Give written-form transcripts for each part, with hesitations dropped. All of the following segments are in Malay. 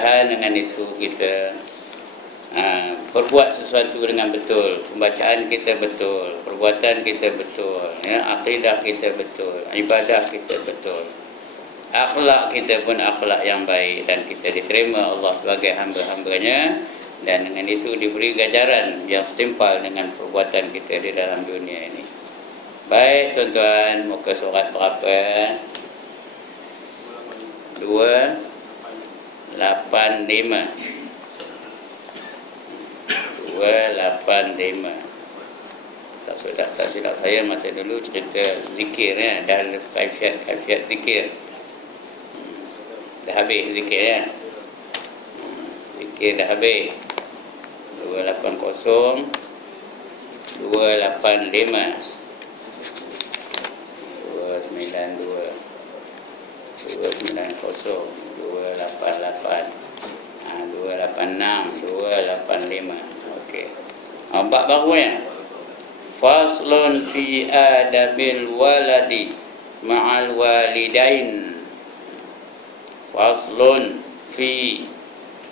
Dengan itu kita berbuat sesuatu dengan betul, pembacaan kita betul, perbuatan kita betul, ya, akidah kita betul, ibadah kita betul, akhlak kita pun akhlak yang baik, dan kita diterima Allah sebagai hamba-hambanya, dan dengan itu diberi ganjaran yang setimpal dengan perbuatan kita di dalam dunia ini. Baik tuan-tuan, muka surat berapa? 285. 285. Tak silap saya masa dulu cerita zikir, ya, dan kaifiat zikir. Dah habis zikir, ya. Zikir dah habis. 280 285 292 290 288 286 285. Okey. Bab baru, ya. Faslun fi adabil waladi ma'al walidain. Faslun fi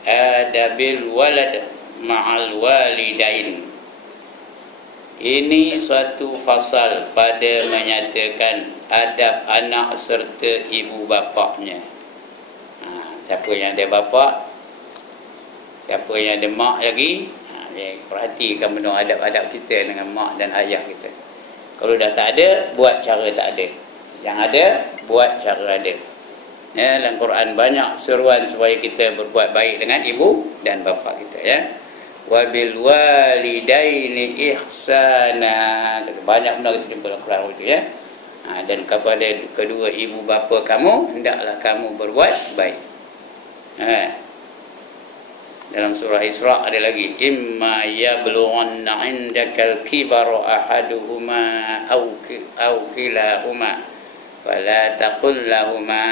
adabil walad ma'al walidain. Ini suatu fasal pada menyatakan adab anak serta ibu bapaknya. Siapa yang ada bapak, siapa yang ada mak lagi, perhatikan benar adab-adab kita dengan mak dan ayah kita. Kalau dah tak ada, buat cara tak ada. Yang ada, buat cara ada. Ya, dalam Quran banyak seruan supaya kita berbuat baik dengan ibu dan bapa kita, ya. Wabil walidaini ihsana. Banyak benar kita jumpa dalam Quran itu, ya. Dan kepada kedua ibu bapa kamu hendaklah kamu berbuat baik. Dalam surah Isra ada lagi, imma yablughanna 'indakal kibara ahaduhuma aw kilahuma fala taqul lahumā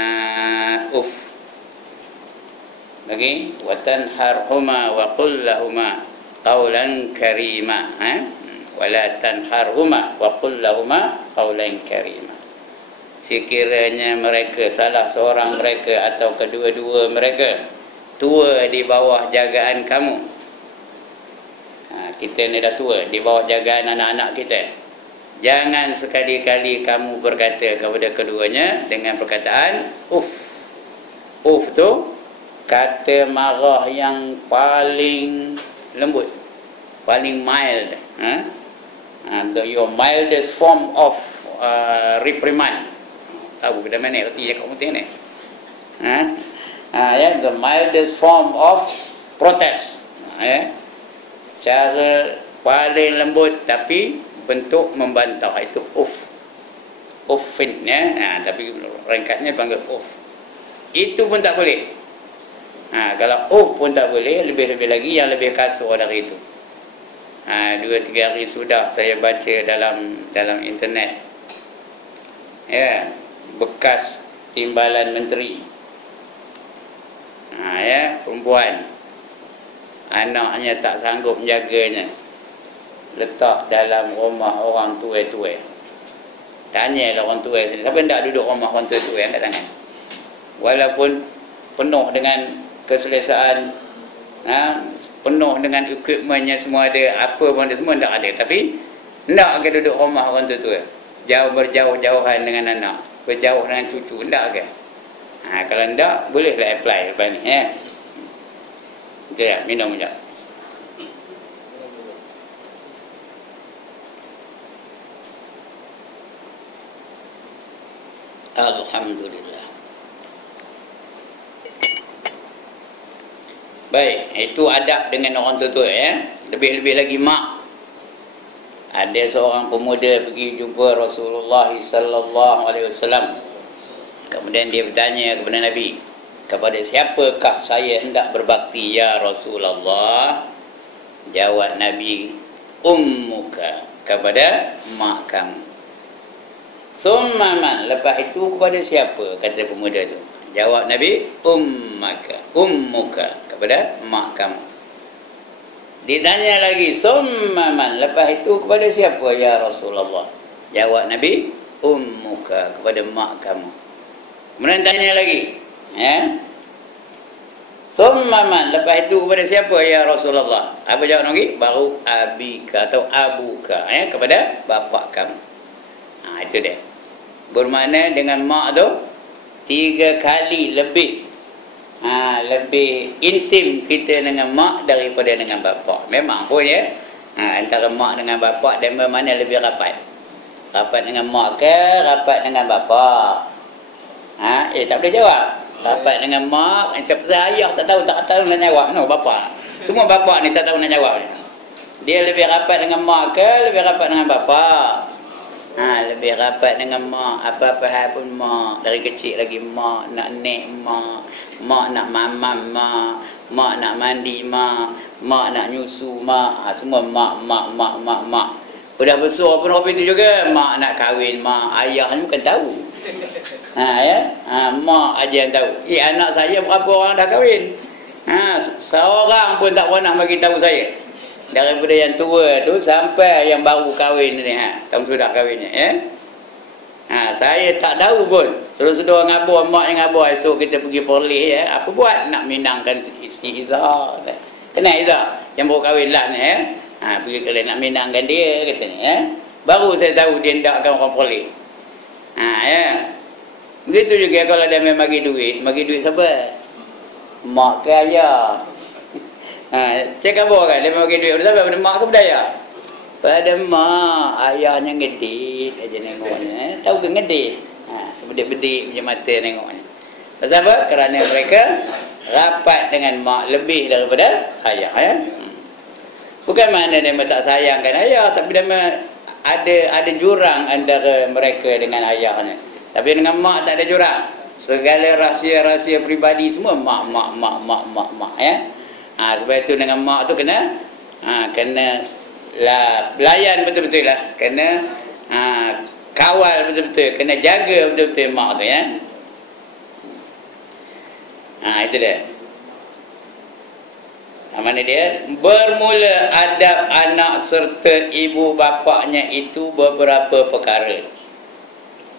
uff. Lagi, wa tanharhuma wa qul lahumā qawlan karīmā. Wala tanharhuma wa qul lahumā qawlan karīmā. Sekiranya mereka, salah seorang mereka atau kedua-dua mereka tua di bawah jagaan kamu, kita ni dah tua di bawah jagaan anak-anak kita, jangan sekali-kali kamu berkata kepada keduanya dengan perkataan uff. Uff tu kata marah yang paling lembut, paling mild. Your mildest form of reprimand. Tahu dah mana erti cakap mutin ni? Ya, the mildest form of protest. Ya. Cara paling lembut tapi bentuk membantah, itu uff. Uffin, ya. Tapi ringkasnya panggil uff. Itu pun tak boleh. Kalau uff pun tak boleh, lebih-lebih lagi yang lebih kasar dari itu. 2-3 hari sudah saya baca dalam internet, ya, bekas timbalan menteri, ya, perempuan, anaknya tak sanggup menjaganya, letak dalam rumah orang tua-tua. Tanyalah orang tua sini, siapa nak duduk rumah orang tua-tua, angkat tangan. Walaupun penuh dengan keselesaan, penuh dengan equipmentnya semua ada, apa pun ada, semua tak ada, tapi nak ke duduk rumah orang tua-tua, berjauh-jauhan dengan anak, berjauh dengan cucu, tak ke? Kalau tak, bolehlah apply lepas ni, ya. Okay, ya, minum sekejap. Alhamdulillah. Baik, itu adab dengan orang tua-tua, ya. Lebih-lebih lagi mak. Ada seorang pemuda pergi jumpa Rasulullah sallallahu alaihi wasallam. Kemudian dia bertanya kepada Nabi, kepada siapakah saya hendak berbakti ya Rasulullah? Jawab Nabi, ummuka, kepada mak kamu. Summa man, lepas itu kepada siapa? Kata pemuda itu. Jawab Nabi, ummaka, ummuka, kepada mak kamu. Ditanya lagi, summa man, lepas itu kepada siapa ya Rasulullah? Jawab Nabi, ummuka, kepada mak kamu. Kemudian tanya lagi, ya, Thumma man, lepas itu kepada siapa ya Rasulullah? Apa jawab lagi? Baru abika atau abuka, kepada bapa kamu. Itu dia. Bermakna dengan mak tu 3 kali lebih lebih intim kita dengan mak daripada dengan bapa. Memang pun ya. Antara mak dengan bapa dan mana lebih rapat? Rapat dengan mak ke rapat dengan bapa? Tak boleh jawab. Rapat dengan mak, ayah tak tahu nak jawab. No, bapa. Semua bapa ni tak tahu nak jawab. Dia lebih rapat dengan mak ke lebih rapat dengan bapa? Lebih rapat dengan mak. Apa-apa hal pun mak. Dari kecil lagi mak nak naik mak. Mak nak mamam mak. Mak nak mandi mak. Mak nak nyusu mak. Semua mak. Udah besar pun hobi tu juga. Mak nak kahwin mak. Ayah ni bukan tahu. Mak aja yang tahu. Anak saya berapa orang dah kahwin? Seorang pun tak pernah bagi tahu saya. Daripada yang tua tu sampai yang baru kahwin ni, tahun sudah kahwinnya, saya tak tahu pun. Sedua-sedua ngabur, mak yang ngabur, esok kita pergi polis, apa buat? Nak minangkan si Izzah. Kena Izzah yang baru kahwin lah ni, pergi ke nak minangkan dia katanya, baru saya tahu dia hendakkan orang polis. Begitu juga kalau dia memang bagi duit siapa? Mak ke ayah? Cakap apa kan dia bagi duit pada mak ke pada ayah? Pada mak. Ayahnya ngedit aja nengoknya. Tahu ke ngedit? Bedik-bedik macam mata nengoknya. Pasal apa? Kerana mereka rapat dengan mak lebih daripada ayah. Bukan mana dia tak sayangkan ayah, tapi dia ada jurang antara mereka dengan ayahnya. Tapi dengan mak tak ada jurang. Segala rahsia-rahsia peribadi semua mak sebab itu dengan mak tu kena layan betul-betul lah, kena kawal betul-betul, kena jaga betul-betul mak tu itu dia. Mana dia? Bermula adab anak serta ibu bapaknya itu beberapa perkara,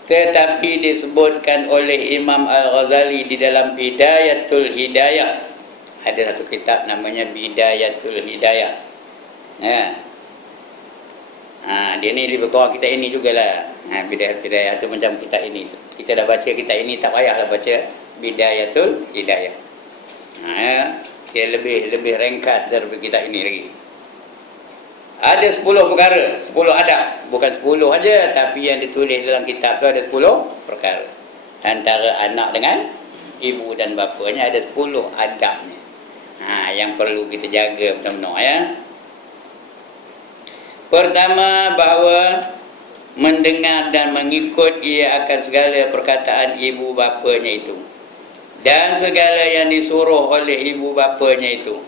tetapi disebutkan oleh Imam Al-Ghazali di dalam Bidayatul Hidayah. Ada satu kitab namanya Bidayatul Hidayah. Dia ni lebih kurang kita ini jugalah. Bidayatul Hidayah tu macam kitab ini. Kita dah baca kitab ini, tak payahlah baca Bidayatul Hidayah. Dia lebih ringkas daripada kitab ini lagi. Ada 10 perkara, 10 adab. Bukan 10 aja, tapi yang ditulis dalam kitab tu ada 10 perkara. Antara anak dengan ibu dan bapanya ada 10 adabnya. Yang perlu kita jaga benar-benar Pertama, bahawa mendengar dan mengikut ia akan segala perkataan ibu bapanya itu, dan segala yang disuruh oleh ibu bapanya itu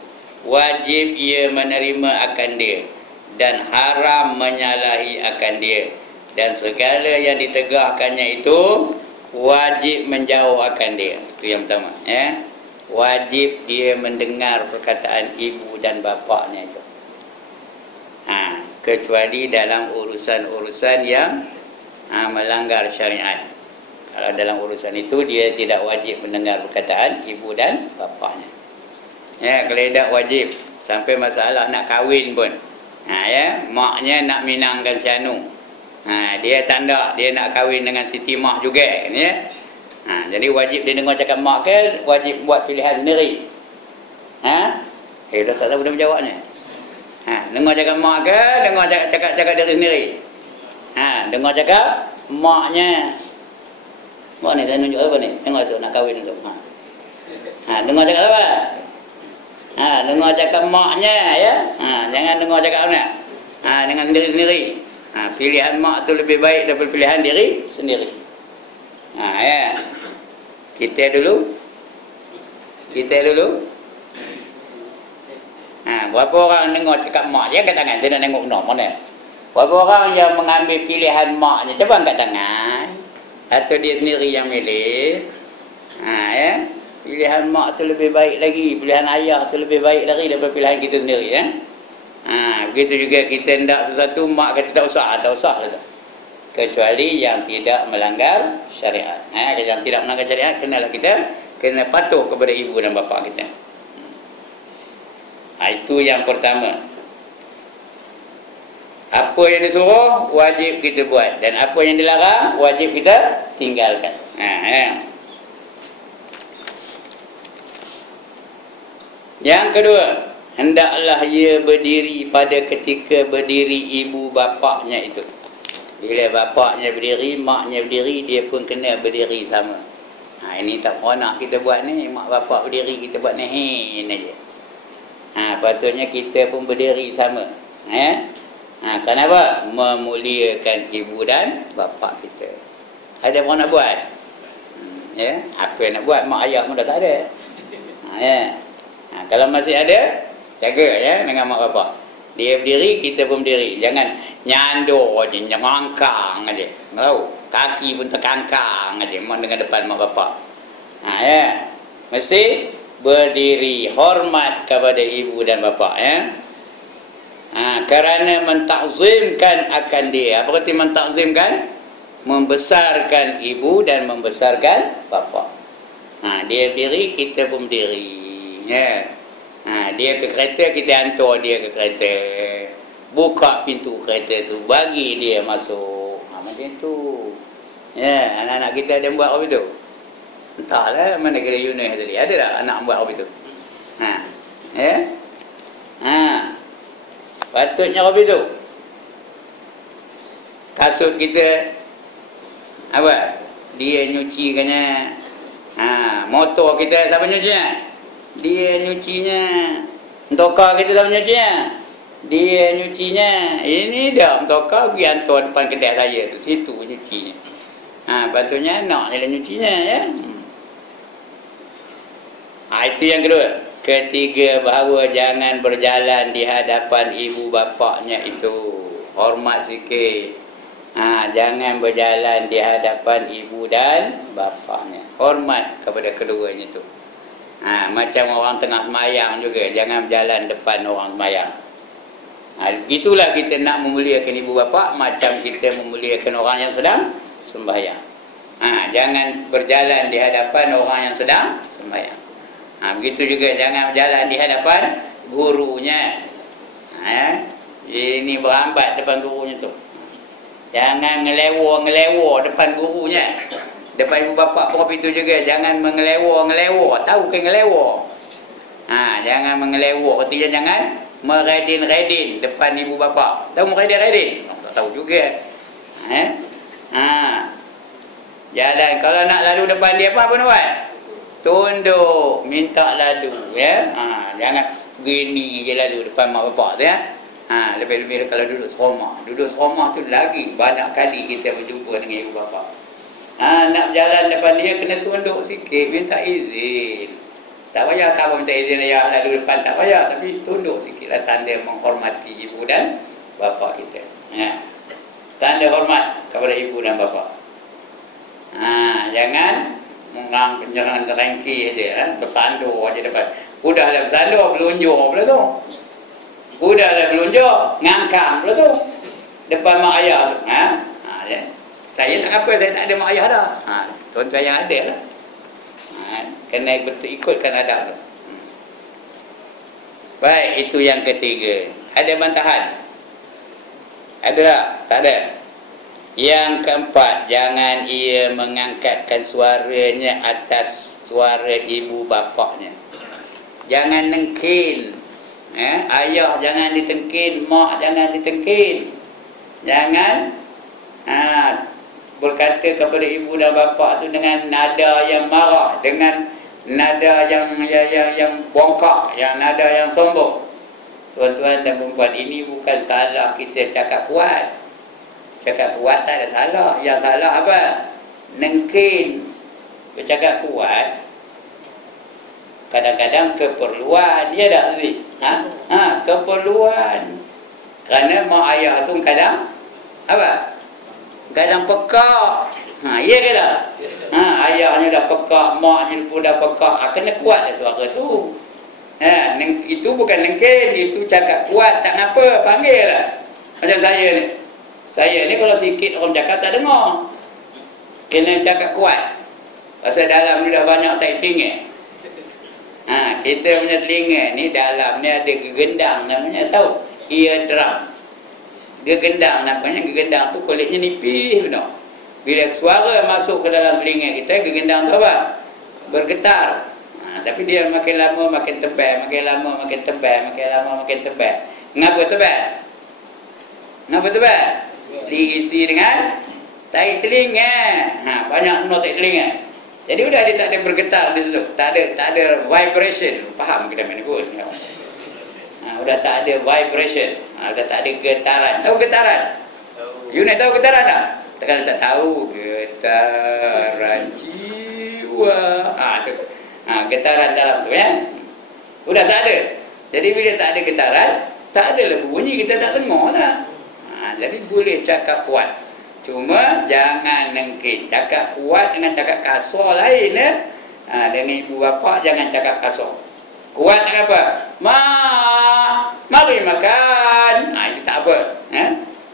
wajib ia menerima akan dia, dan haram menyalahi akan dia, dan segala yang ditegahkannya itu wajib menjauh akan dia. Itu yang pertama wajib dia mendengar perkataan ibu dan bapaknya itu, kecuali dalam urusan-urusan yang melanggar syariat. Kalau dalam urusan itu dia tidak wajib mendengar perkataan ibu dan bapaknya. Kalau tidak wajib, sampai masalah nak kahwin pun, maknya nak minangkan si Anu, dia tanda dia nak kahwin dengan Siti Mah juga kan, jadi wajib dia dengar cakap mak ke wajib buat pilihan sendiri? Dah tak tahu dah menjawabnya. Dengar cakap mak ke dengar cakap diri sendiri? Dengar cakap maknya. Mak ni saya tunjuk apa ni? Dengar esok nak kahwin esok. Dengar cakap apa? Dengar cakap maknya jangan dengar cakap mana? Dengan diri sendiri. Pilihan mak tu lebih baik daripada pilihan diri sendiri. Kita dulu. Berapa orang dengar cakap mak? Dia angkat tangan. Saya nak tengok benar mana. Berapa orang yang mengambil pilihan maknya? Cuba angkat tangan. Atau dia sendiri yang milih. Pilihan mak tu lebih baik lagi. Pilihan ayah tu lebih baik lagi daripada pilihan kita sendiri. Begitu juga kita hendak sesuatu, mak kata tak usah lah tu. Kecuali yang tidak melanggar syariat. Yang tidak melanggar syariat, kenalah kita kena patuh kepada ibu dan bapa kita. Itu yang pertama. Apa yang disuruh wajib kita buat, dan apa yang dilarang wajib kita tinggalkan. Yang kedua, hendaklah ia berdiri pada ketika berdiri ibu bapaknya itu. Bila bapaknya berdiri, maknya berdiri, dia pun kena berdiri sama. Ini tak nak kita buat ni, mak bapak berdiri kita buat ni hin aja. Patutnya kita pun berdiri sama. Kenapa? Memuliakan ibu dan bapa kita. Ada orang nak buat? Apa yang nak buat? Mak ayah pun dah tak ada. Kalau masih ada, jaga dengan mak bapa. Dia berdiri, kita pun berdiri. Jangan nyandor je, nyangkang aja. Tahu? Kaki pun terkangkang aja dengan depan mak bapa. Mesti berdiri, hormat kepada ibu dan bapa. Kerana mentakzimkan akan dia. Apa arti mentakzimkan? Membesarkan ibu dan membesarkan bapa. Dia berdiri, kita pun berdiri. Dia ke kereta, kita hantar dia ke kereta. Buka pintu kereta tu, bagi dia masuk. Macam tu. Anak-anak kita ada buat apa itu? Entahlah, mana kira Yunus tadi. Ada tak anak buat apa itu? Patutnya apa itu? Kasut kita apa? Dia nyucikannya. Motor kita siapa nyucinya? Dia nyucinya. Motor kita siapa nyucinya? Dia nyucinya. Ini dah motor pergi hantar depan kedai saya tu, situ nyucinya. Patutnya anaknya dah nyucinya Itu yang kedua. Ketiga, bahawa jangan berjalan di hadapan ibu bapaknya itu. Hormat sikit. Jangan berjalan di hadapan ibu dan bapaknya. Hormat kepada keduanya itu. Macam orang tengah semayang juga, jangan berjalan depan orang semayang. Begitulah kita nak memuliakan ibu bapa, macam kita memuliakan orang yang sedang sembahyang. Jangan berjalan di hadapan orang yang sedang sembahyang. Begitu juga jangan berjalan di hadapan gurunya. Ini berambat depan gurunya tu. Jangan ngelewa depan gurunya. Depan ibu bapa pun itu juga. Jangan mengelewa. Tahu ke ngelewa? Jangan mengelewa. Artinya jangan meredin depan ibu bapa. Tahu meredin? Tak tahu juga. Jalan. Kalau nak lalu depan dia, apa nak buat? Tunduk, minta lalu, jangan gini je lalu depan mak bapak tu, lebih-lebih kalau duduk serumah tu lagi banyak kali kita berjumpa dengan ibu bapa. Nak jalan depan dia kena tunduk sikit, minta izin. Tak payah kamu minta izin lalu depan, tak payah, tapi tunduk sikitlah, tanda menghormati ibu dan bapa kita. Tanda hormat kepada ibu dan bapa. Jangan jangan terengki aja, bersandur aja depan. Udahlah bersandur, belunjuk pula tu. Udahlah belunjuk, ngangkang pula tu depan mak ayah tu. Saya tak apa, saya tak ada mak ayah dah. Tuan-tuan yang ada lah. Kena betul ikutkan adab tu. Baik, itu yang ketiga. Ada bantahan? Ada tak? Tak ada. Yang keempat, jangan ia mengangkatkan suaranya atas suara ibu bapaknya. Jangan nengkin. Ayah jangan ditengkin, mak jangan ditengkin. Jangan berkata kepada ibu dan bapa tu dengan nada yang marah, dengan nada yang bongkak, yang nada yang sombong. Tuan-tuan dan perempuan, ini bukan salah kita cakap kuat. Cakap kuat tak ada salah. Yang salah apa? Nengkin. Bercakap kuat kadang-kadang keperluan. Ya tak Zee? Keperluan. Kerana mak ayah tu kadang apa? Kadang pekak. Ya ke tak? Ayahnya dah pekak, maknya pun dah pekak. Kena kuat dah suara tu. Itu bukan nengkin, itu cakap kuat. Tak apa, panggil lah. Macam saya ni. Saya ni kalau sikit orang cakap tak dengar. Kena cakap kuat. Pasal dalam ni dah banyak tak pingin. kita punya telinga ni dalam ni ada gegendang namanya, tahu? Eardrum. Gegendang namanya, gegendang tu kulitnya nipis benar. Bila suara masuk ke dalam telinga kita, gegendang tu apa? Bergetar. Tapi dia makin lama makin tebal, makin lama makin tebal, makin lama makin tebal. Ngapa tebal? Ngapa tebal? Diisi dengan tahi telinga. Banyak tahi telinga. Jadi udah dia tak ada bergetar di situ, tak ada vibration. Faham kita main pun. Udah tak ada vibration, udah tak ada getaran. Tahu getaran? You nak tahu getaran tak? Kalau tak tahu, getaran jiwa. Getaran dalam tu ya. Udah tak ada. Jadi bila tak ada getaran, tak ada lah bunyi, kita tak dengar lah. Jadi boleh cakap kuat. Cuma jangan nengkit. Cakap kuat dengan cakap kasar lain ya. Dengan ibu bapa jangan cakap kasar. Kuat apa? Mari makan. Itu tak apa.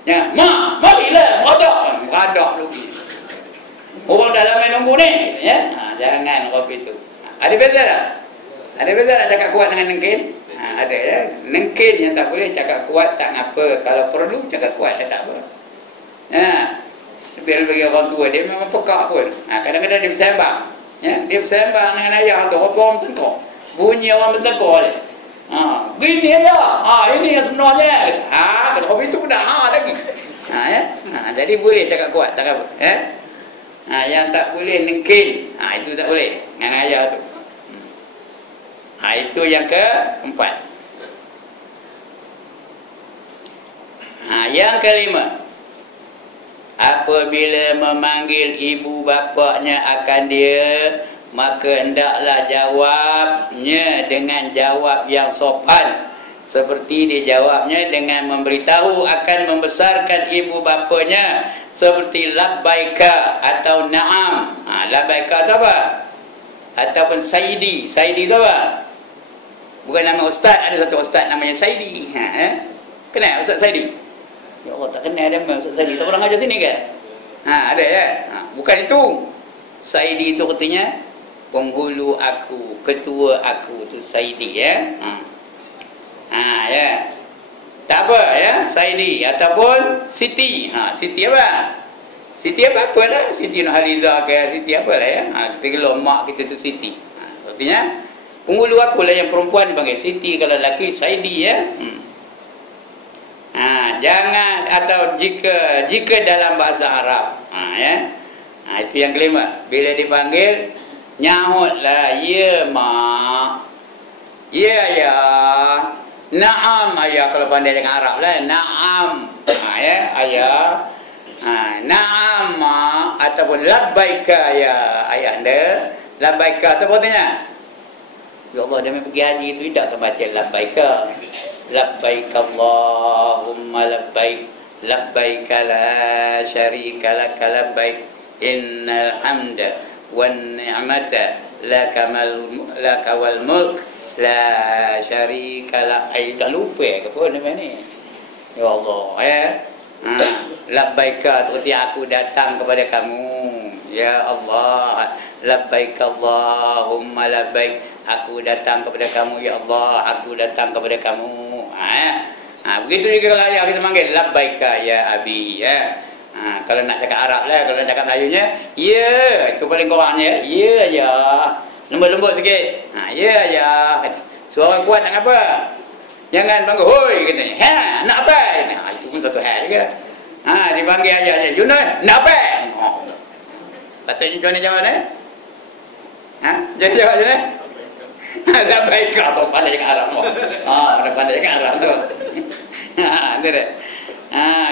Ya, marilah. Radak lagi. Orang dalam main nunggu ni. Ya? Jangan kopi tu. Ada beza tak? Ada beza tak cakap kuat dengan nengkin? Ada ya. Nengkin yang tak boleh, cakap kuat tak apa. Kalau perlu cakap kuat dia tak apa. Lebih-lebih orang tua dia memang pekak pun. Kadang-kadang dia bersembang. Ya? Dia bersembang dengan ayah tu. Orang bertengkar. Bunyi orang bertengkar dia. Gini aja. Ini yang sebenarnya. Kata kopi tu pun dah lagi. Ya? Jadi boleh cakap kuat, tak apa. Ya? Yang tak boleh nengkin. Itu tak boleh. Dengan ayah tu. Itu yang keempat. Yang kelima, apabila memanggil ibu bapaknya akan dia, maka hendaklah jawabnya dengan jawab yang sopan, seperti dijawabnya dengan memberitahu akan membesarkan ibu bapanya, seperti labbaika atau na'am. Labbaika tu apa? Ataupun saidi. Saidi tu apa? Bukan nama ustaz. Ada satu ustaz namanya Saidi. Kenal Ustaz Saidi? Ya Allah, tak kenal dia Ustaz Saidi. Tak pernah ngajar sini ke? Ada ya? Bukan itu. Saidi itu artinya penghulu aku, ketua aku, tu Saidi ya. Ya. Tak apa ya, Saidi ataupun Siti. Siti apa? Siti apa-apalah. Siti Nurhaliza ke, Siti apalah ya. Kita gelar mak kita tu Siti. Artinya penghulu aku lah, yang perempuan dipanggil Siti, kalau lelaki Saidi ya. Jangan, atau jika dalam bahasa Arab. Ya. Itu yang kelima. Bila dipanggil, nyahutlah, ya mak, ya ayah, na'am ayah, kalau pandai dengan Arab lah, na'am ya ayah, na'am mak, ataupun labbaika ya ayah anda. Labbaika tu artinya, ya Allah, dia pergi haji tu tidak terbaca labbaika. Labbaik Allahumma labbaik, labbaik la syarika lak labbaik, innal hamda wan ni'mata laka wal mulk la syarika lak. Dah lupa ke pun ni. Ya Allah ya. Labbaika arti aku datang kepada kamu ya Allah. Labbaik Allahumma labbaik, aku datang kepada kamu ya Allah, aku datang kepada kamu. Begitu juga kalau ayah kita panggil labbaika ya abi ya. Kalau nak cakap Arab lah, kalau nak cakap Melayunya, ya, itu paling kurangnya, ya ya, lembut-lembut sikit. Ya ya, suara kuat tak apa. Jangan panggil hoi katanya. Nak apa? Itu pun satu hal juga. Dipanggil ayahnya, Yunus, nak apa? Patutnya tuan jawab ni. Jawab je ni. Labbaika tu pandai cakap Arab. Dia pandai cakap Arab tu. Itu dia.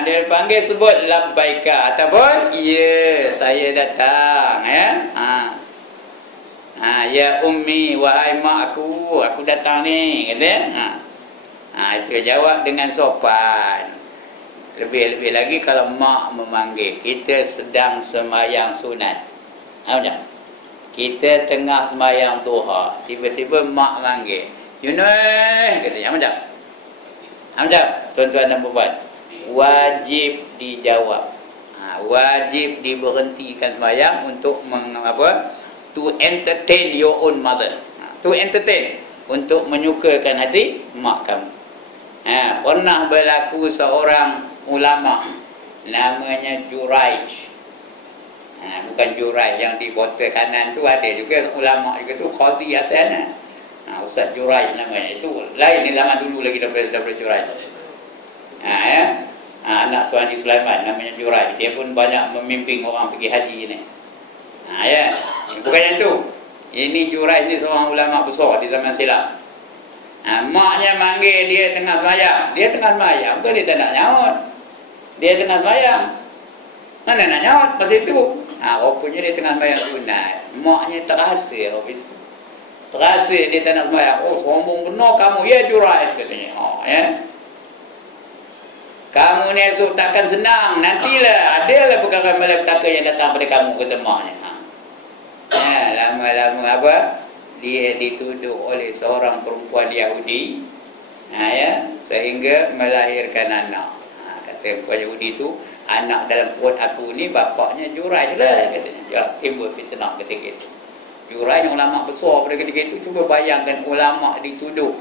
Dia panggil sebut labbaika ataupun ya, saya datang ya. Ya ummi, wahai mak aku datang ni, kata. Itu jawab dengan sopan. Lebih-lebih lagi kalau mak memanggil, kita sedang sembahyang sunat. Macam kita tengah sembahyang duha, tiba-tiba mak panggil, Yunus, katanya macam. Tuan-tuan dan puan, wajib dijawab. Wajib diberhentikan sembahyang untuk to entertain your own mother. To entertain. untuk menyukakan hati mak kamu. Pernah berlaku seorang ulama namanya Juraij. Bukan Juraij yang di botol kanan tu, ada juga ulama juga tu, qadi asalnya. Ustaz Juraij namanya, itu lain ni, zaman dulu lagi daripada Juraij. Anak Tuan Haji Sulaiman namanya Juraij, dia pun banyak memimpin orang pergi haji ni. Bukan yang tu. Ini Juraij ni seorang ulama besar di zaman silam. Maknya manggil dia tengah sembahyang. Dia tengah sembahyang, bukan dia tak nak nyaut. Dia tengah sembahyang. Mana nak nyaut masa itu? Rupanya dia tengah sembahyang sunat. Maknya terasa waktu itu. Terasa dia tak nak sembahyang. Oh, sombong benar kamu, ya Juraij, katanya. Kamu ni esok takkan senang. Nantilah adalah perkara malapetaka yang datang pada kamu, kata maknya. Lama-lama apa? Dia dituduh oleh seorang perempuan Yahudi, sehingga melahirkan anak. Kata perempuan Yahudi tu, anak dalam perut aku ni bapaknya Juraij lah, katanya. Dia timbul fitnah ketika itu. Juraij ulama besar pada ketika itu. Cuba bayangkan ulama dituduh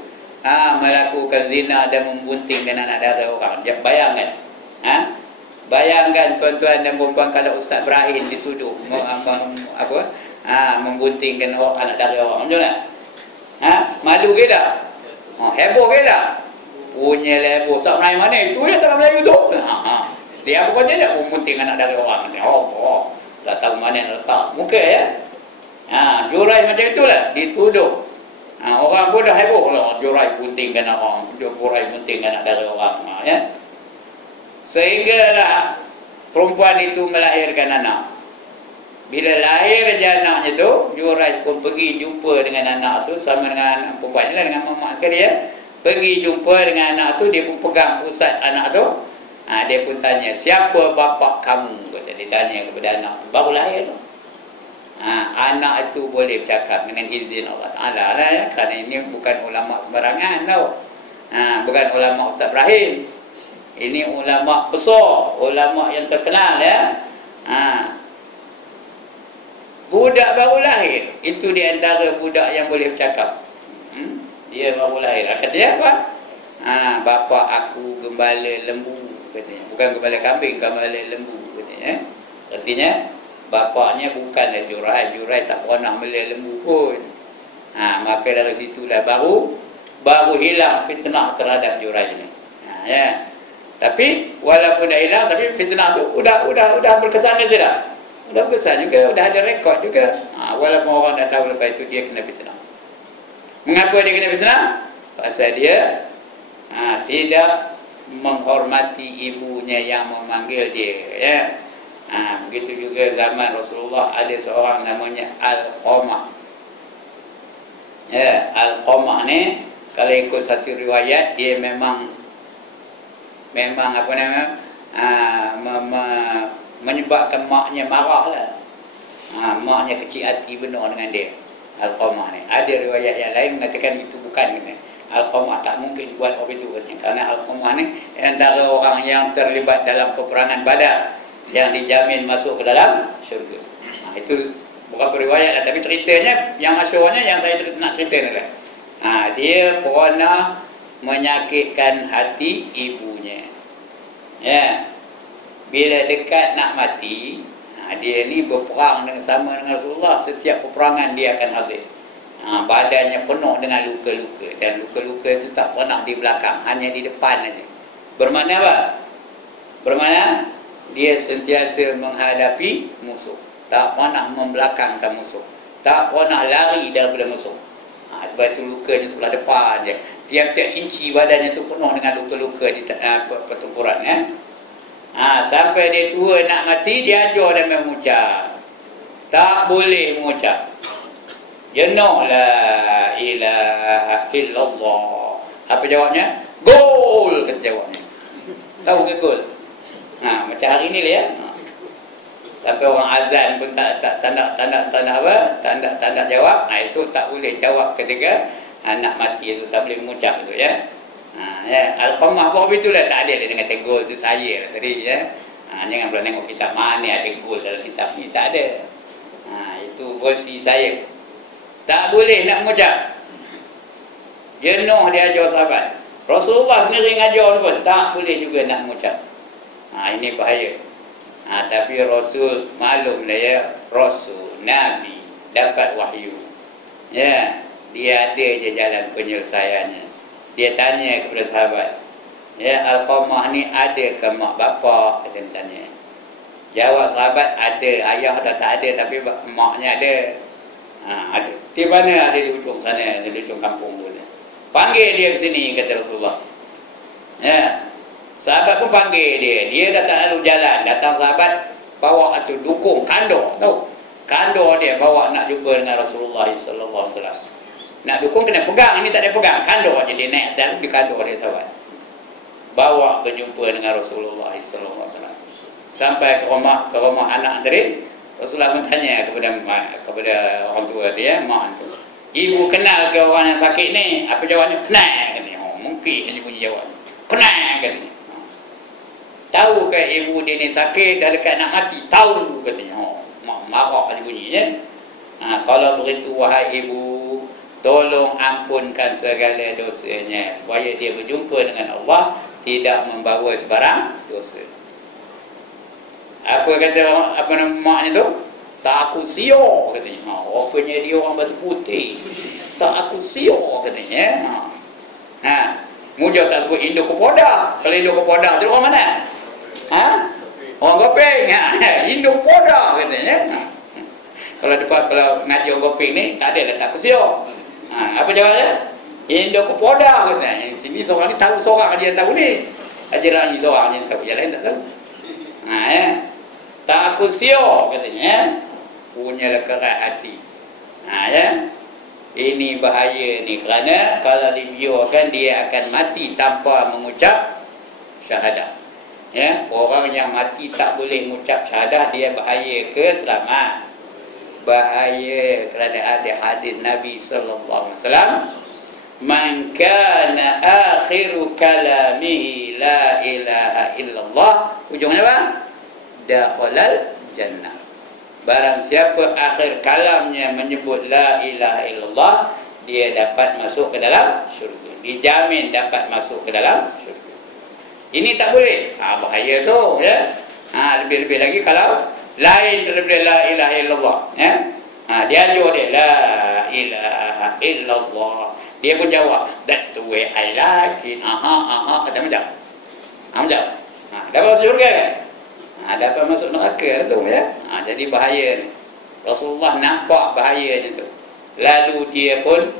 melakukan zina dan membuntingkan anak dara orang. Bayangkan. Bayangkan tuan-tuan dan puan-puan, kalau Ustaz Ibrahim dituduh membuntingkan anak dara orang, macam mana? Malu ke tak? Heboh ke tak? Punya heboh. Ustaz Ibrahim mana? Itu yang tak Melayu tu. Dia apa kata dia membunting anak dara orang. Tak tahu mana nak letak muka, ya. Juraij macam itulah, dituduh. Orang pun dah heboh lah, Juraij buntingkan orang, Juraij buntingkan anak dara orang, ya. Sehinggalah perempuan itu melahirkan anak. Bila lahir je anaknya tu, Juraij pun pergi jumpa dengan anak tu, sama dengan anak perempuan lah, dengan mamak sekali, ya. Pergi jumpa dengan anak tu, dia pun pegang pusat anak tu. Dia pun tanya, siapa bapa kamu? Dia tanya kepada anak tu, baru lahir tu. Anak itu boleh bercakap dengan izin Allah Ta'ala lah, ya. Kerana ini bukan ulama sembarangan tau. Bukan ulama Ustaz Ibrahim. Ini ulama besar, ulama yang terkenal, ya. Budak baru lahir, itu di antara budak yang boleh bercakap. Dia baru lahir. Katanya apa? Bapa aku gembala lembu, katanya. Bukan gembala kambing, gembala lembu, katanya. Artinya bapaknya bukanlah Juraij. Juraij tak pernah melih lembu pun. Maka dari situlah baru hilang fitnah terhadap Juraij ni. Ya. Tapi walaupun dah hilang, tapi fitnah tu udah berkesan ke tidak? Udah berkesan juga, udah ada rekod juga. Walaupun orang dah tahu lepas itu dia kena fitnah. Mengapa dia kena fitnah? Pasal dia tidak menghormati ibunya yang memanggil dia, ya. Begitu juga zaman Rasulullah, ada seorang namanya Al-Qamah. Ya, Al-Qamah ni kalau ikut satu riwayat, dia memang apa nama, menyebabkan maknya marah lah. Maknya kecil hati benar dengan dia, Al-Qamah ni. Ada riwayat yang lain mengatakan itu bukan, kena Al-Qamah tak mungkin buat apa itu, kerana Al-Qamah ni antara orang yang terlibat dalam peperangan Badar, yang dijamin masuk ke dalam syurga. Itu beberapa riwayat lah, tapi ceritanya yang masyhurnya yang saya nak cerita ni lah. Dia pernah menyakitkan hati ibunya, ya. Bila dekat nak mati, dia ni berperang sama dengan Rasulullah. Setiap peperangan dia akan hadir. Badannya penuh dengan luka-luka, dan luka-luka itu tak pernah di belakang, hanya di depan aja. Bermakna apa? Bermakna dia sentiasa menghadapi musuh, tak pernah membelakangkan musuh, tak pernah lari daripada musuh. Sebab itu lukanya sebelah depan je. Tiap-tiap inci badannya tu penuh dengan luka-luka di pertempuran, ya. Sampai dia tua nak mati, dia ajar dia mengucap, tak boleh mengucap jenuh la ilaha illallah. Apa jawabnya? Gol, kata jawabnya. Tahu ke gol? Macam hari ni lah, ya. Sampai orang azan pun tak tanda apa? Tanda jawab. Esok tak boleh jawab ketika nak mati itu, tak boleh mengucap itu, ya. Ya, Al-Qamah apa itulah, tak ada dia dengan gol tu saya tadi, ya. Jangan pula tengok kitab mana ada gol dalam kitab ni, tak ada. Itu versi saya. Tak boleh nak mengucap. Jenuh dia ajar sahabat. Rasulullah sendiri ngajar pun tak boleh juga nak mengucap. Ini bahaya. Tapi Rasul maklumlah ya, Rasul, Nabi dapat wahyu. Ya, dia ada je jalan penyelesaiannya. Dia tanya kepada sahabat, ya, Alqamah ni ada ke mak bapak? Dia tanya. Jawab sahabat, ada. Ayah dah tak ada tapi maknya ada. Ada. Di mana? Ada di ujung sana, di ujung kampung tu. Panggil dia ke sini, kata Rasulullah. Ya. Sahabat pun panggil dia. Dia dah tak lalu jalan. Datang sahabat, bawa tu dukung, kandor. Tahu? Kandor dia bawa nak jumpa dengan Rasulullah sallallahu alaihi wasallam. Nak dukung kena pegang, ini tak ada pegang. Kandor je dia naik atas, di kandor dia sahabat. Bawa berjumpa dengan Rasulullah sallallahu alaihi wasallam. Sampai ke rumah anak tadi, Rasulullah pun tanya kepada orang tua dia, mak tu. Ibu kenal ke orang yang sakit ni? Apa jawabnya? Kenal kan ni. Mungkin dia punya jawab. Kenal kan ni. Tahu ke ibu dia ni sakit, dah dekat nak mati? Tahu katanya. Marah kan bunyinya. Kalau begitu wahai ibu, tolong ampunkan segala dosanya supaya dia berjumpa dengan Allah, tidak membawa sebarang dosa. Apa kata maknya tu? Tak aku sio katanya. Rupanya dia orang batu putih. Tak aku sio katanya. Mujur tak sebut Indo Kepoda. Kalau Indo Kepoda tu orang mana? Orang Gopeng. Indo Kepoda katanya. Kalau ngaji orang Gopeng ni tak ada tak aku sio. Apa jawabnya? Indo Kepoda katanya. Sini seorang ni tahu seorang aja tahu ni. Ajaran ni seorang je tahu, yang lain tak tahu. Tak aku sio katanya. Punya kerat hati. Ya. Ini bahaya ni, kerana kalau dibiarkan dia akan mati tanpa mengucap syahadah. Ya, orang yang mati tak boleh mengucap syahadah, dia bahaya ke selamat? Bahaya, kerana ada hadis Nabi sallallahu alaihi wasallam, man kana akhiru kalamihi la ilaha illallah, ujungnya apa? Dakhalal jannah. Barang siapa akhir kalamnya menyebut la ilaha illallah, dia dapat masuk ke dalam syurga. Dijamin dapat masuk ke dalam syurga. Ini tak boleh. Bahaya tu ya. Lebih-lebih lagi kalau lain daripada la ilaha illallah ya. Dia ajar dia la ilaha illallah. Dia pun jawab, that's the way I like it. Kata macam. Macam. Dapat masuk syurga kan? Dapat masuk neraka tu ya. Jadi bahaya ni. Rasulullah nampak bahayanya tu. Lalu dia pun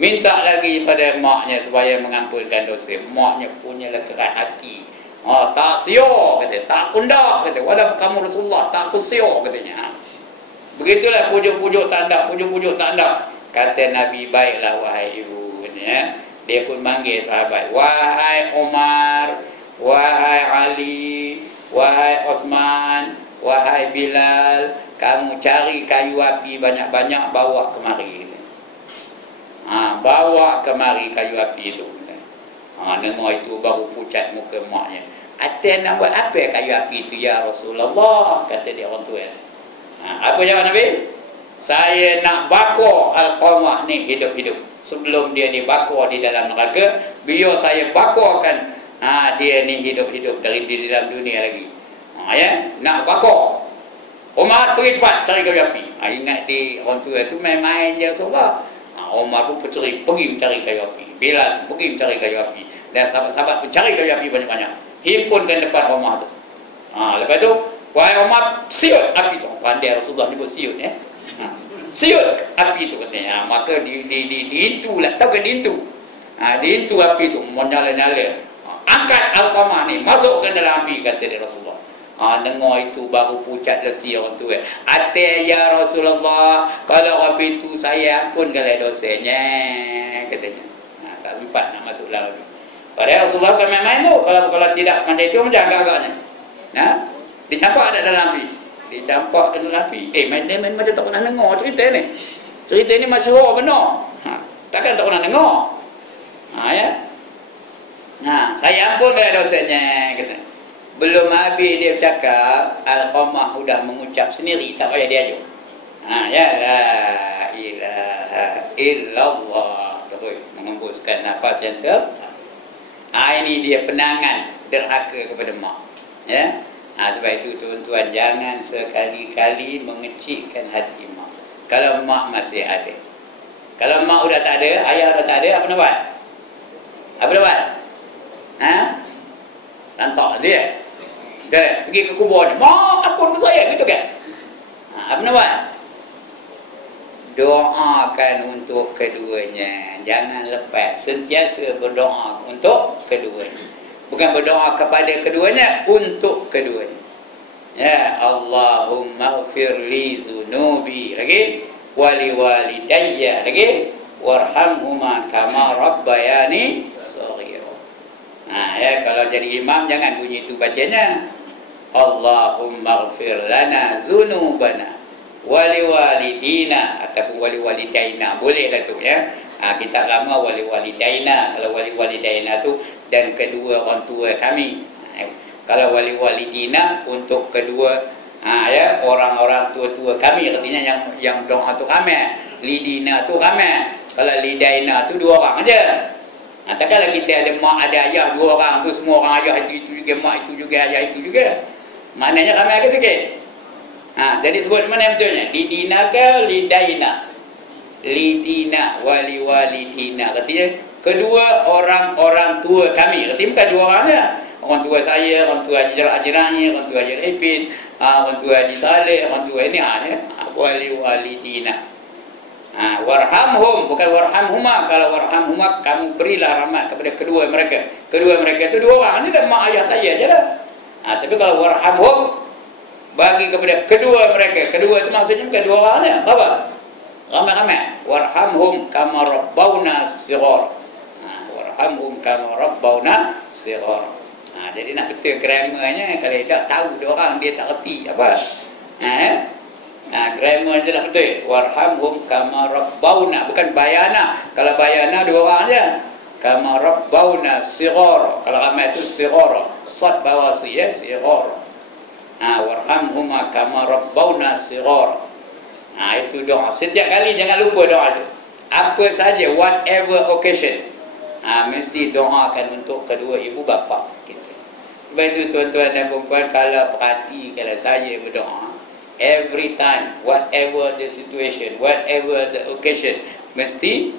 minta lagi pada maknya supaya mengampunkan dosa. Maknya punyalah keras hati. Tak sio kata, tak kundak kata. Walaupun kamu Rasulullah tak kusio katanya. Begitulah pujuk-pujuk tak ada, pujuk-pujuk tak ada. Kata Nabi, baiklah wahai ibu ya. Dia pun manggil sahabat, wahai Umar, wahai Ali, wahai Osman, wahai Bilal, kamu cari kayu api banyak-banyak, bawa kemari. Bawa kemari kayu api itu. Nama itu baru pucat muka maknya. Atas nak buat apa kayu api itu ya Rasulullah? Kata dia orang tua. Apa jawab Nabi? Saya nak bakar Alqamah ni hidup-hidup. Sebelum dia dibakar di dalam neraka, biar saya bakarkan dia ni hidup-hidup di dalam dunia lagi. Ya, nak bakar. Umar pergi cepat cari kayu api. Ingat di orang tua tu main-main je Rasulullah. Umar pun pergi mencari kayu api. Bilal pergi mencari kayu api. Dan sahabat-sahabat pun cari kayu api banyak-banyak. Himpunkan depan rumah tu. Lepas tu, wahai Umar, siut api tu. Pandai Rasulullah nyebut siut ya. Siut api tu katanya. Maka diintu lah. Tahu ke diintu? Diintu api tu menyala-nyala. Angkat Alqamah ni, masukkan dalam api, kata dia Rasulullah. Dengar itu baru pucat lesi orang tu. Atai ya Rasulullah, kalau api itu saya ampunkanlah dosanya, katanya. Tak sempat nak masuk dalam api. Padahal Rasulullah bukan main-main tu. Kalau tidak macam itu, macam agak-agaknya. Dicampak ada dalam api. Dicampak ke dalam api. Main-main macam tak pernah dengar cerita ni. Cerita ni masyhur benar. Takkan tak pernah dengar. Ya. Saya ampunkan dosanya, kata. Belum habis dia bercakap, Alqamah sudah mengucap sendiri, tak payah dia ajuk. Ya la ilaha illallah. Terus mengembuskan nafas yang ini dia penangan derhaka kepada mak. Ya. Sebab itu tuan-tuan, jangan sekali-kali mengecikkan hati mak. Kalau mak masih ada. Kalau mak sudah tak ada, ayah sudah tak ada, apa nak buat? Apa nak buat? Lantak dia. Pergi ke kubur ni, mak ampun saya, gitu kan? Apa nak buat? Doakan untuk keduanya. Jangan lepas. Sentiasa berdoa untuk keduanya. Bukan berdoa kepada keduanya, untuk keduanya. Ya, Allahumma ighfir li zunubi. Lagi, wali walidayya. Lagi, warhamhuma kama rabbayani shaghira. Ya, kalau jadi imam jangan bunyi itu bacanya. Allahumma ighfir lana zunubana wali walidina, ataupun wali walidaina, bolehlah tu ya. Kitab lama wali walidaina. Kalau wali walidaina tu dan kedua orang tua kami. Kalau wali walidina untuk kedua ya, orang-orang tua-tua kami, artinya yang doa tu ramai. Lidina tu ramai. Kalau lidaina tu dua orang aja. Takkanlah kita ada mak ada ayah dua orang tu, semua orang ayah itu juga, mak itu juga, ayah itu juga. Maknanya ramai ke sikit? Jadi sebut mana yang betulnya? Lidina ke lidaina? Lidina, wali walidina. Artinya kedua orang-orang tua kami. Artinya bukan dua orang saja. Orang tua saya, orang tua Haji Rani, orang tua Haji Ipin, orang tua Haji Saleh, orang tua ini wali walidina. Warhamhum, bukan warhamhuma. Kalau warhamhuma, kamu berilah rahmat kepada kedua mereka. Kedua mereka itu dua orang. Ini dah mak ayah saya je lah. Tapi kalau warhamhum, bagi kepada kedua mereka. Kedua itu maksudnya bukan dua orang saja. Berapa? Ramai-ramai. Warhamhum kama rabbawna sighar. Warhamhum kama rabbawna sighar. Jadi nak betul grammarnya, kalau tak tahu dia orang, dia tak reti apa. Grammar je lah betul. Warhamhum kama rabbawna, bukan bayana. Kalau bayana dua orang aja. Kama rabbawna sighar. Kalau ramai itu sighar. Sad bawah si ya, sighar. Warhamhuma kama rabbawna sighar. Itu doa. Setiap kali jangan lupa doa itu. Apa saja, whatever occasion, mesti doakan untuk kedua ibu bapa kita. Sebab itu tuan-tuan dan puan-puan, kalau perhati, kalau saya berdoa, every time, whatever the situation, whatever the occasion, mesti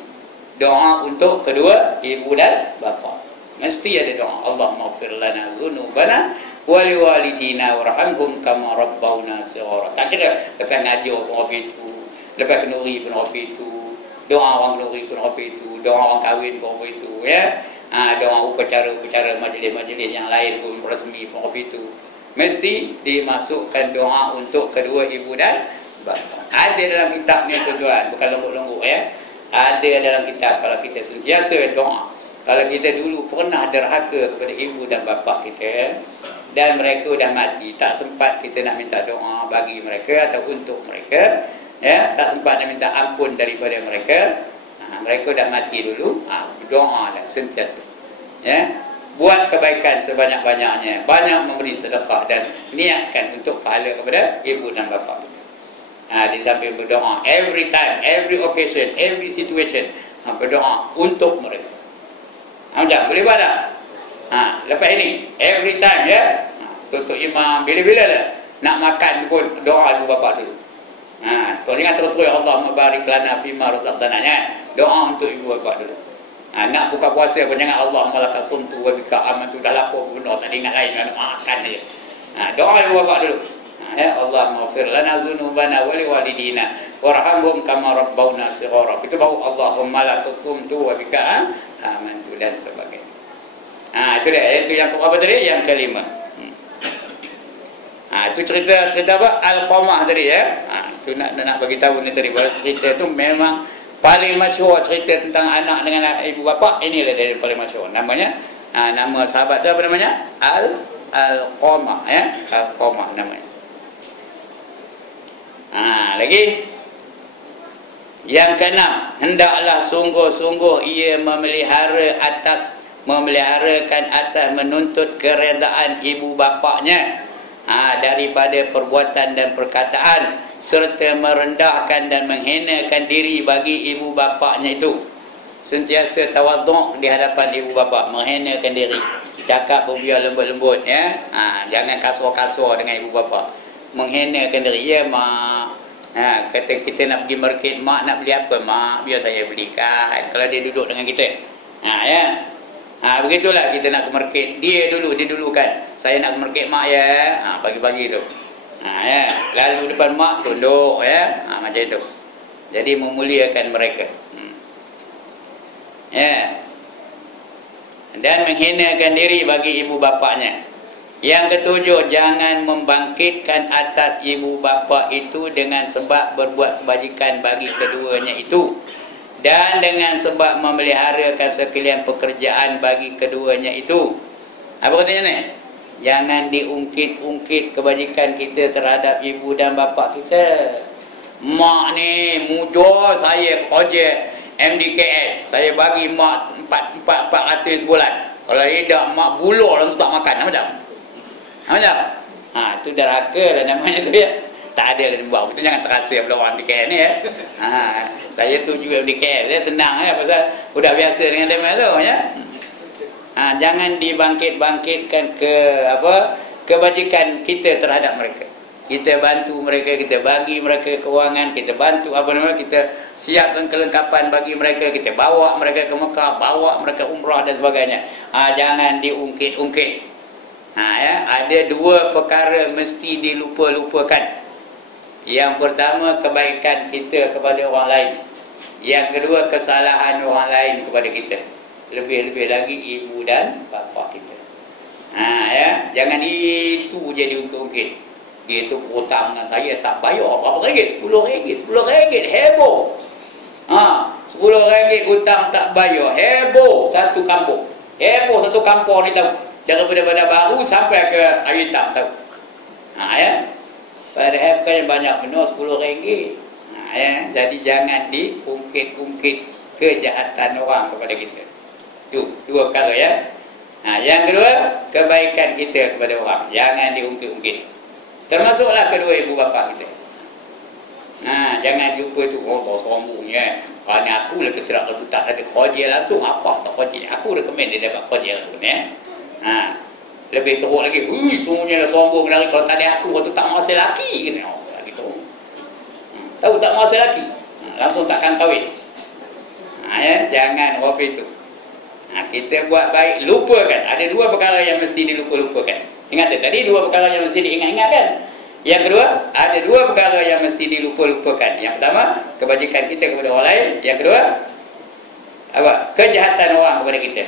doa untuk kedua ibu dan bapa. Mesti ada doa. Allahumma ighfir lana dzunubana wali walidina warhamhum kama rabbawna shighara. Tak kira lepas ngaji pun itu, lepas kenuri pun itu, doa orang kenuri pun itu, doa orang kahwin pun itu, ya. Doa upacara-upacara majlis-majlis yang lain pun resmi pun itu. Mesti dimasukkan doa untuk kedua ibu dan bapa. Ada dalam kitab ni tuan-tuan, bukan longgok-longgok ya. Ada dalam kitab. Kalau kita sentiasa doa, kalau kita dulu pernah derhaka kepada ibu dan bapa kita dan mereka dah mati, tak sempat kita nak minta doa bagi mereka atau untuk mereka, ya, tak sempat nak minta ampun daripada mereka, mereka dah mati dulu, doa lah sentiasa, ya. Buat kebaikan sebanyak-banyaknya, banyak memberi sedekah dan niatkan untuk pahala kepada ibu dan bapa. Di sambil berdoa every time, every occasion, every situation, berdoa untuk mereka. Macam boleh buat tak? Lepas ini every time, ya. Tutup imam bila-bila dah nak makan pun doa ibu bapa dulu. Tuan ingat terus-terus, Allahumma barik lana fima razaqtana, doa untuk ibu bapa dulu. Nak buka puasa pun jangan Allahumma lakal sumtu wa bika amantu, dah lapar pun tak ingat lain, nak makan aja. Doa ibu bapa dulu. Ya Allahumma ighfir lana dzunubana wa liwalidina warhamhum kama rabbawna shighara. Itu baru Allahumma lakal sumtu wa bika amantu dan sebagainya. Itu dia. Itu yang keberapa tadi? Yang kelima. Itu cerita apa? Al-Qamah tadi ya. Itu nak bagi tahu ni tadi, bahawa cerita itu memang paling masyhur. Cerita tentang anak dengan ibu bapa, inilah dari paling masyhur. Namanya nama sahabat tu apa namanya? Al-Qamah ya. Al-Qamah namanya. Lagi yang keenam, hendaklah sungguh-sungguh ia memeliharakan atas menuntut keredaan ibu bapaknya daripada perbuatan dan perkataan, serta merendahkan dan menghinakan diri bagi ibu bapaknya itu. sentiasa tawaduk di hadapan ibu bapa, menghinakan diri, cakap berbiar lembut-lembut, ya. Jangan kasar-kasar dengan ibu bapa, menghinakan diri. Ya mak, kata kita nak pergi market, mak nak beli apa, mak biar saya belikan, kalau dia duduk dengan kita. Ya. Begitulah kita nak ke market, dia dulukan, saya nak ke market mak, ya. Pagi-pagi tu, ya. Lalu depan mak tunduk, ya. Macam itu. Jadi memuliakan mereka. Ya. Dan menghinakan diri bagi ibu bapaknya. Yang ketujuh, jangan membangkitkan atas ibu bapa itu dengan sebab berbuat kebajikan bagi keduanya itu, dan dengan sebab memeliharakan sekalian pekerjaan bagi keduanya itu. Apa katanya ni? Jangan diungkit-ungkit kebajikan kita terhadap ibu dan bapa kita. Mak ni mujur saya kerja MDKS, saya bagi mak 400 bulan. Kalau tidak mak bulur lah tu tak makan. Macam? Tu derhaka lah namanya tu, ya. Tak ada lah buat. Itu jangan terasa pada orang MDKS ni, ya. Saya tuju MDKS, ya. Senang ya, pasal sudah biasa dengan dia tu, ya. Jangan dibangkit-bangkitkan kebajikan kita terhadap mereka. Kita bantu mereka, kita bagi mereka kewangan, kita bantu kita siapkan kelengkapan bagi mereka, kita bawa mereka ke Mekah, bawa mereka umrah dan sebagainya. Jangan diungkit-ungkit. Ya, ada dua perkara mesti dilupa-lupakan. Yang pertama, kebaikan kita kepada orang lain. Yang kedua, kesalahan orang lain kepada kita. Lebih-lebih lagi ibu dan bapa kita. Ya, jangan itu jadi ungkit-ungkit. Dia tu hutang dengan saya tak bayar berapa ringgit? RM10, heboh. RM10 hutang tak bayar, heboh satu kampung. Heboh satu kampung ni tahu. Daripada Bandar Baru sampai ke Ayu Hitam tahu. Ya. Padahal bukan yang banyak benar RM10. Ya. Jadi jangan diungkit-ungkit kejahatan orang kepada kita. Tu dua perkara, ya. Yang kedua, kebaikan kita kepada orang. Jangan diungkit-ungkit. Termasuklah kedua ibu bapa kita. Jangan jumpa tu Allah sombongnya. Kerana aku lah tak ada kerja langsung. Apa tak kerja? Aku rekomen dia dapat kerja langsung, ya. Lebih teruk lagi. Semuanya dah sombong dari kalau tak ada aku tu tak merasa laki. Gitu. Tahu tak merasa laki? Langsung takkan kahwin. Ya, jangan apa itu. Kita buat baik, lupakan. Ada dua perkara yang mesti dilupa-lupakan. Ingat tadi dua perkara yang mesti diingat-ingatkan. Yang kedua, ada dua perkara yang mesti dilupa-lupakan. Yang pertama, kebajikan kita kepada orang lain. Yang kedua, kejahatan orang kepada kita.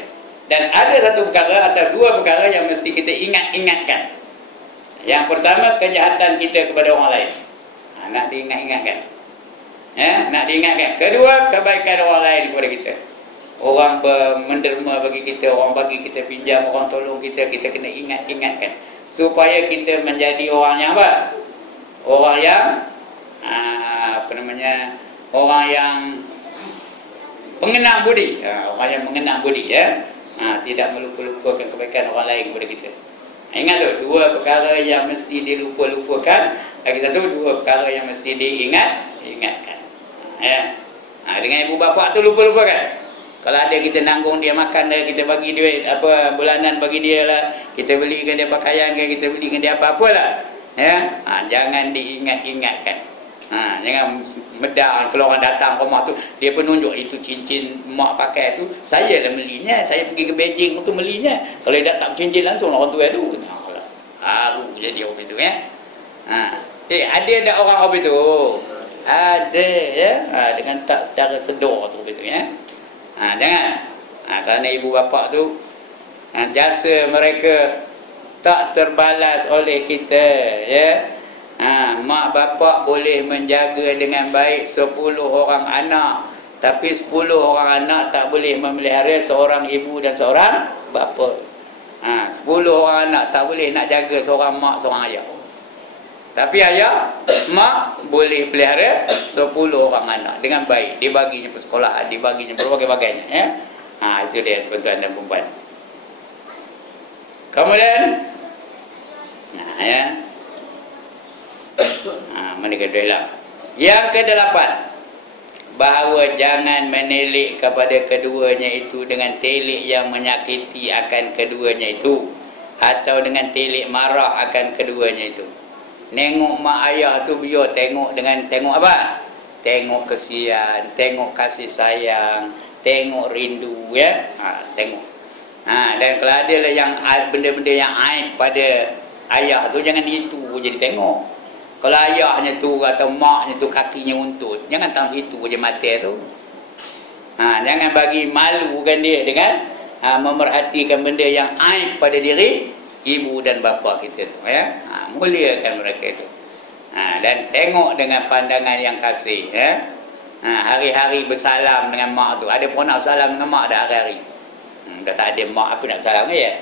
Dan ada satu perkara atau dua perkara yang mesti kita ingat-ingatkan. Yang pertama, kejahatan kita kepada orang lain. Nak diingat-ingatkan. Ya, nak diingatkan. Kedua, kebaikan orang lain kepada kita. Orang menderma bagi kita, orang bagi kita pinjam, orang tolong kita, kita kena ingat-ingatkan supaya kita menjadi orang yang apa? Orang yang orang yang pengenang budi. Orang yang mengenang budi, ya. Tidak melupa-lupakan kebaikan orang lain kepada kita. Ingat tu, dua perkara yang mesti dilupa-lupakan. Lagi satu, dua perkara yang mesti diingatkan. Ya. Dengan ibu bapa tu lupa-lupakan. Kalau ada kita nanggung dia makan dia, kita bagi duit bulanan bagi dia lah, kita belikan dia pakaian ke, kita belikan dia apa-apalah, ya. Jangan diingat-ingatkan. Jangan medang kalau orang datang rumah tu dia penunjuk itu cincin mak pakai tu, saya lah belinya, saya pergi ke Beijing tu belinya. Kalau dia datang cincin langsung orang tua tu, haru jadi orang itu, ya. Ada tak orang orang itu? Ada, ya. Dengan tak secara sedar tu begitu, ya. Jangan. Kerana ibu bapa tu jasa mereka tak terbalas oleh kita, ya. Mak bapak boleh menjaga dengan baik 10 orang anak, tapi 10 orang anak tak boleh memelihara seorang ibu dan seorang bapa. 10 orang anak tak boleh nak jaga seorang mak, seorang ayah. Tapi ayah, mak boleh pelihara 10 orang anak dengan baik. Dibaginya persekolahan, dibaginya berbagai-bagainya, ya. Itu dia tuan-tuan dan puan-puan. Kemudian ya. Mana kedua hilang. Yang ke-8, bahawa jangan menilik kepada keduanya itu dengan tilik yang menyakiti akan keduanya itu, atau dengan tilik marah akan keduanya itu. Nengok mak ayah tu biar tengok dengan tengok apa? Tengok kesian, tengok kasih sayang, tengok rindu, ya. Tengok. Dan kalau ada lah yang benda-benda yang aib pada ayah tu, jangan itu jadi tengok. Kalau ayahnya tu atau maknya tu kakinya untut, jangan tang situ je mata tu. Jangan bagi malukan dia dengan memerhatikan benda yang aib pada diri ibu dan bapa kita tu, ya. Muliakan mereka tu. Dan tengok dengan pandangan yang kasih, ya. Hari-hari bersalam dengan mak tu. Ada pernah salam dengan mak dah hari-hari? Dah tak ada mak, apa nak salam ke ya?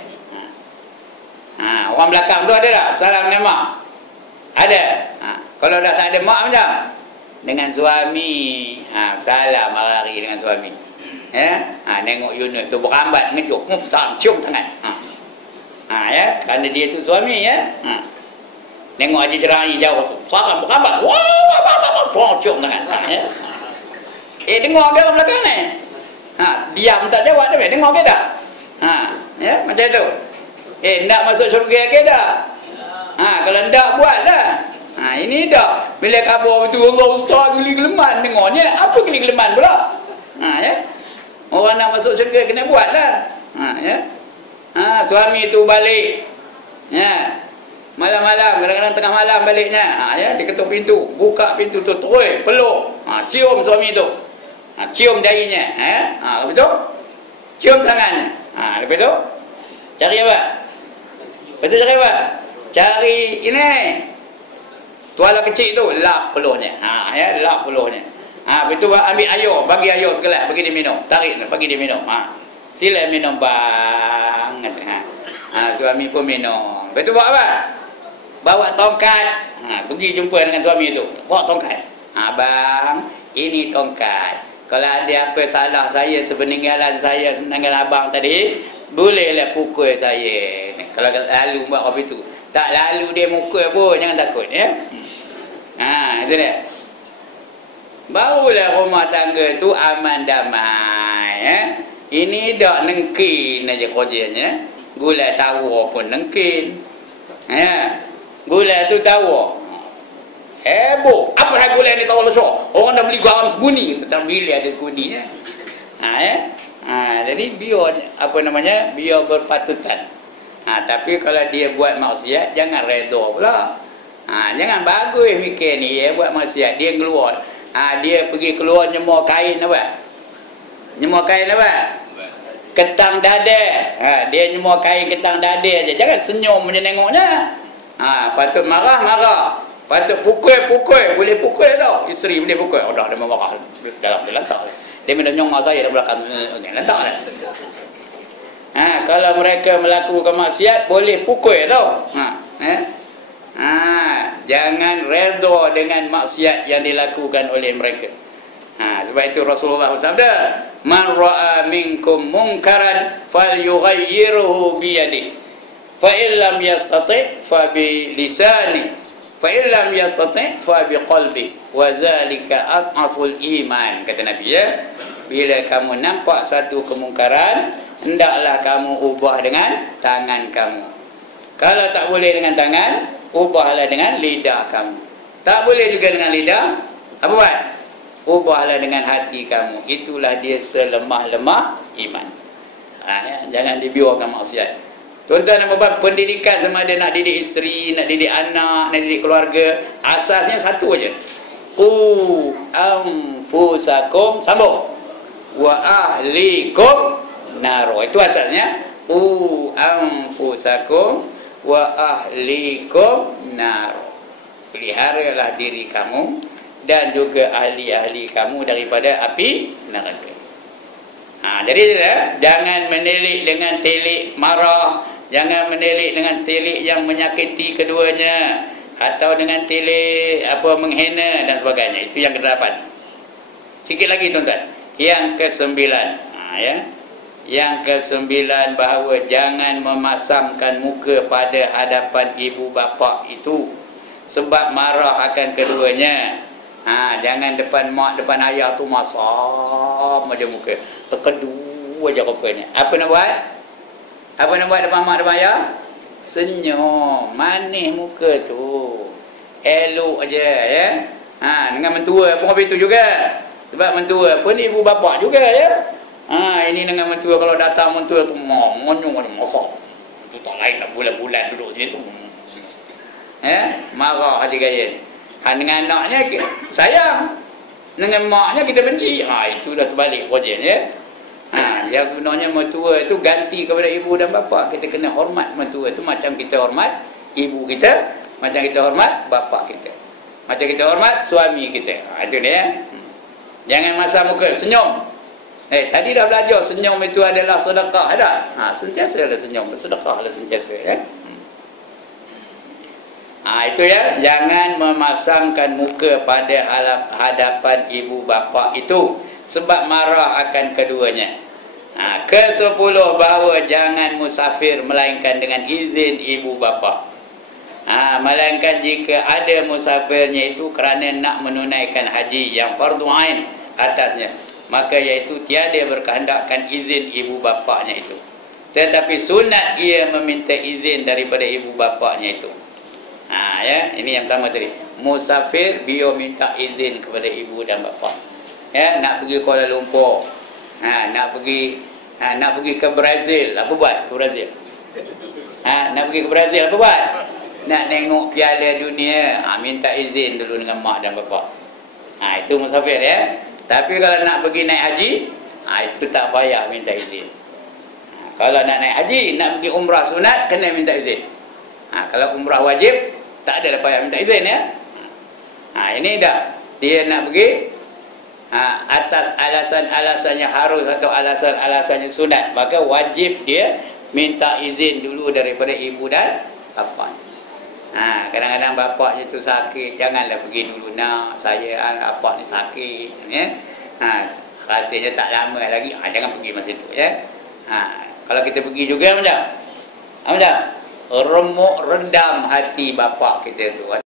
Orang belakang tu ada tak salam dengan mak? Ada. Kalau dah tak ada mak macam dengan suami, salam hari-hari dengan suami, ya. Nengok Yunus tu berambat ngejuk, cium tangan, ya, kerana dia tu suami, ya. Nengok Haji Jerai jauh tu, salam berambat, wah, cium tangan, ya. Dengar ke orang belakang ni? Diam tak jawab dah, dengar ke tak? Ya, macam tu. Nak masuk syurga ke tak? Kalau tak buatlah. Ini dah bila khabar betul Allah Ustaz geli-geleman dengarnya, apa geli-geleman pula? Ya. Orang nak masuk syurga kena buatlah. Ya. Suami tu balik. Ya. Malam-malam, kadang-kadang tengah malam baliknya. Ya, dia ketuk pintu, buka pintu tu terus peluk. Cium suami tu. Cium dahinya, lepas tu cium tangannya. Lepas tu cari apa? Betul cari apa? Cari ini tuala kecil tu, lap peluhnya. Ya, lap peluhnya. Lepas tu ambil air, bagi air segelas, bagi dia minum. Tarik, bagi dia minum. Sila minum bang. Suami pun minum. Lepas tu buat apa? Bawa tongkat. Pergi jumpa dengan suami tu. Bawa tongkat. Bang, ini tongkat. Kalau ada apa salah saya sepeninggalan saya, sepeninggalan abang tadi, bolehlah pukul saya. Kalau lalu buat apa itu. Tak lalu dia mukul pun, jangan takut, ya. Itu dia. Barulah rumah tangga tu aman damai, ya. Ini dak nengkin aja kerjanya. Gula tawar pun nengkin. Ya. Gula tu tawar. Heboh. Apa hal gula ni tawar lesok? Orang dah beli garam seguni, terbilik ada seguninya. Ya. Jadi biar apa namanya? Biar berpatutan. Tapi kalau dia buat maksiat, jangan redha pula. Jangan bagus fikir ni, ya, buat maksiat dia keluar. Dia pergi keluar nyemur kain apa? Nyemur kain apa? Ketang dada. Dia nyemur kain ketang dada aja. Jangan senyum je nengoknya. Patut marah. Patut pukul. Boleh pukul tau. Isteri boleh pukul. Dah dia marah. Dalam dia lantak. Dia minta nyong saya dah belakang. Lantak dah. Kalau mereka melakukan maksiat, boleh pukul tau. Jangan redha dengan maksiat yang dilakukan oleh mereka. Sebab itu Rasulullah bersabda, "Man ra'a minkum munkaran falyughayyirhu bi yadihi. Fa in lam yastati' fa bi lisani. Fa in lam yastati' fa bi qalbi. Wa dzalika adhaful iman." Kata Nabi, ya. Bila kamu nampak satu kemungkaran, hendaklah kamu ubah dengan tangan kamu. Kalau tak boleh dengan tangan, ubahlah dengan lidah kamu. Tak boleh juga dengan lidah, apa buat? Ubahlah dengan hati kamu. Itulah dia selemah-lemah iman. Jangan dibiarkan maksiat. Tuan-tuan dan puan-puan, pendidikan sama ada nak didik isteri, nak didik anak, nak didik keluarga, asasnya satu aja. Anfusakum, sambung. Wa ahlikum naro. Itu asasnya. Anfusakum wa ahlikum naro. Peliharalah diri kamu dan juga ahli-ahli kamu daripada api neraka. Jadi jangan menilik dengan tilik marah, jangan menilik dengan tilik yang menyakiti keduanya, atau dengan tilik menghina dan sebagainya. Itu yang ke-8. Sikit lagi tuan-tuan. Yang ke-9, ya. Yang ke-9, bahawa jangan memasamkan muka pada hadapan ibu bapa itu, sebab marah akan keduanya. Jangan depan mak, depan ayah tu masam aja muka. Terkedu aja rupanya. Apa nak buat? Apa nak buat depan mak, depan ayah? Senyum, manis muka tu. Elok aja ya. Dengan mentua pun habis tu juga. Sebab mentua pun ibu bapa juga ya. Ini dengan mentua, kalau datang mentua tu monyong ada masak. Tu tak lain nak bulan-bulan duduk sini tu. Marah hati gaya. Dengan anaknya sayang, dengan maknya kita benci. Itu dah terbalik projek ya. Yang sebenarnya mentua itu ganti kepada ibu dan bapa. Kita kena hormat mentua itu macam kita hormat ibu kita, macam kita hormat bapa kita, macam kita hormat suami kita. Itu dia. Jangan masa muka senyum. Tadi dah belajar senyum itu adalah sedekah dah. Sentiasa ada senyum, sedekah lah sentiasa ya. Itu ya, jangan memasangkan muka pada hadapan ibu bapa itu, sebab marah akan keduanya. Ke-10 bahawa jangan musafir melainkan dengan izin ibu bapa. Melainkan jika ada musafirnya itu kerana nak menunaikan haji yang fardu ain atasnya, maka iaitu tiada berkehendakkan izin ibu bapanya itu. Tetapi sunat ia meminta izin daripada ibu bapanya itu. Ya, ini yang pertama tadi. Musafir dia minta izin kepada ibu dan bapa. Ya, nak pergi Kuala Lumpur. Nak pergi ke Brazil, apa buat? Ke Brazil. Nak pergi ke Brazil apa buat? Nak tengok Piala Dunia, minta izin dulu dengan mak dan bapa. Itu musafir ya. Tapi kalau nak pergi naik haji, itu tak payah minta izin. Kalau nak naik haji, nak pergi umrah sunat, kena minta izin. Kalau umrah wajib, tak ada payah minta izin ya. Ini dah dia nak pergi atas alasan-alasannya harus atau alasan-alasannya sunat, maka wajib dia minta izin dulu daripada ibu dan bapa. Kadang-kadang bapaknya tu sakit, janganlah pergi dulu, nak saya bapak ni sakit ya. Rasanya tak lama lagi, jangan pergi masa tu ya. Kalau kita pergi juga macam remuk redam hati bapak kita tu.